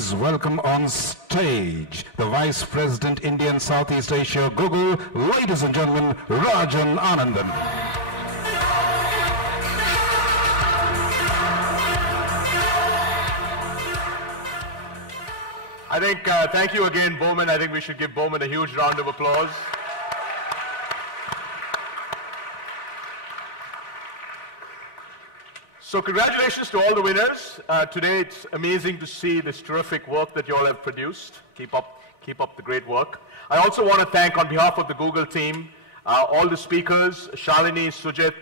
please welcome on stage the Vice President, India and Southeast Asia, Google, ladies and gentlemen, Rajan Anandan. I think, thank you again, Bowman. I think we should give Bowman a huge round of applause. So congratulations to all the winners. Today it's amazing to see this terrific work that you all have produced. Keep up the great work. I also want to thank, on behalf of the Google team, all the speakers, Shalini, Sujit,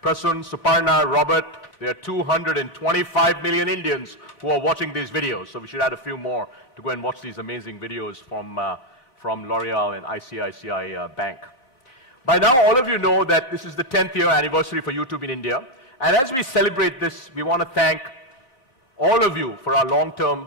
Prasun, Suparna, Robert. There are 225 million Indians who are watching these videos, so we should add a few more to go and watch these amazing videos from L'Oreal and ICICI Bank. By now, all of you know that this is the 10th year anniversary for YouTube in India. And as we celebrate this, we want to thank all of you for our long-term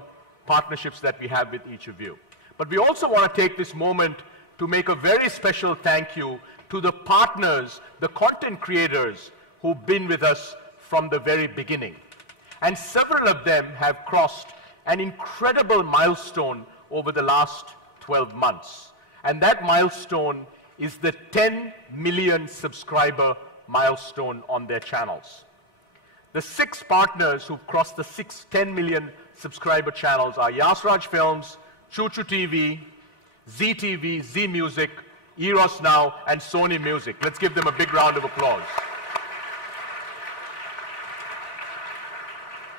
partnerships that we have with each of you. But we also want to take this moment to make a very special thank you to the partners, the content creators who've been with us from the very beginning. And several of them have crossed an incredible milestone over the last 12 months. And that milestone is the 10 million subscriber milestone on their channels. The 6 partners who've crossed the 10 million subscriber channels are Yasraj Films, Choo Choo TV, ZTV, Z Music, Eros Now, and Sony Music. Let's give them a big round of applause.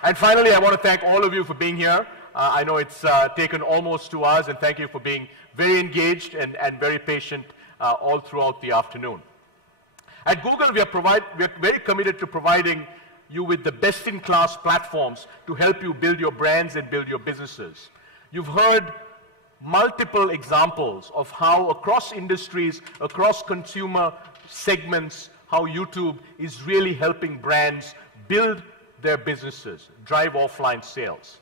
And finally, I want to thank all of you for being here. I know it's taken almost 2 hours, and thank you for being very engaged and very patient all throughout the afternoon. At Google, we are very committed to providing you with the best-in-class platforms to help you build your brands and build your businesses. You've heard multiple examples of how across industries, across consumer segments, how YouTube is really helping brands build their businesses, drive offline sales.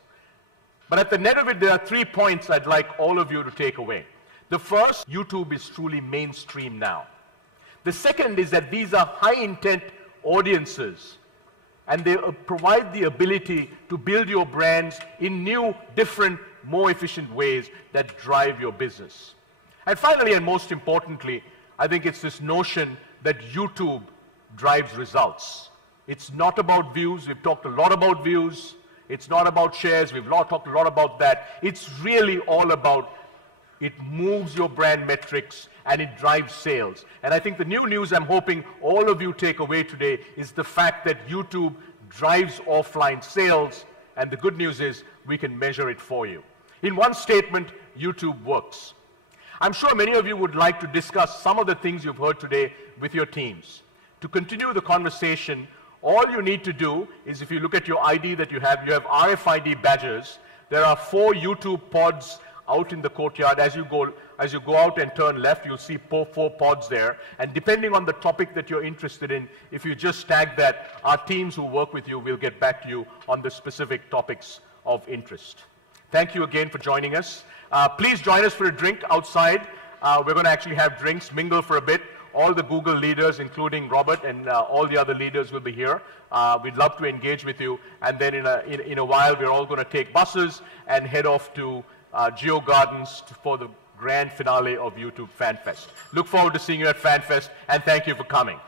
But at the net of it, there are 3 points I'd like all of you to take away. The first, YouTube is truly mainstream now. The second is that these are high-intent audiences, and they provide the ability to build your brands in new, different, more efficient ways that drive your business. And finally, and most importantly, I think it's this notion that YouTube drives results. It's not about views. We've talked a lot about views. It's not about shares. We've talked a lot about that. It's really all about it moves your brand metrics and it drives sales. And I think the new news I'm hoping all of you take away today is the fact that YouTube drives offline sales, and the good news is we can measure it for you. In one statement, YouTube works. I'm sure many of you would like to discuss some of the things you've heard today with your teams. To continue the conversation, all you need to do is, if you look at your ID that you have RFID badges. There are 4 YouTube pods out in the courtyard. As you go out and turn left, you'll see 4 pods there. And depending on the topic that you're interested in, if you just tag that, our teams who work with you will get back to you on the specific topics of interest. Thank you again for joining us. Please join us for a drink outside. We're going to actually have drinks, mingle for a bit. All the Google leaders, including Robert and all the other leaders, will be here. We'd love to engage with you. And then in a while, we're all going to take buses and head off to Geo Gardens for the grand finale of YouTube FanFest. Look forward to seeing you at FanFest, and thank you for coming.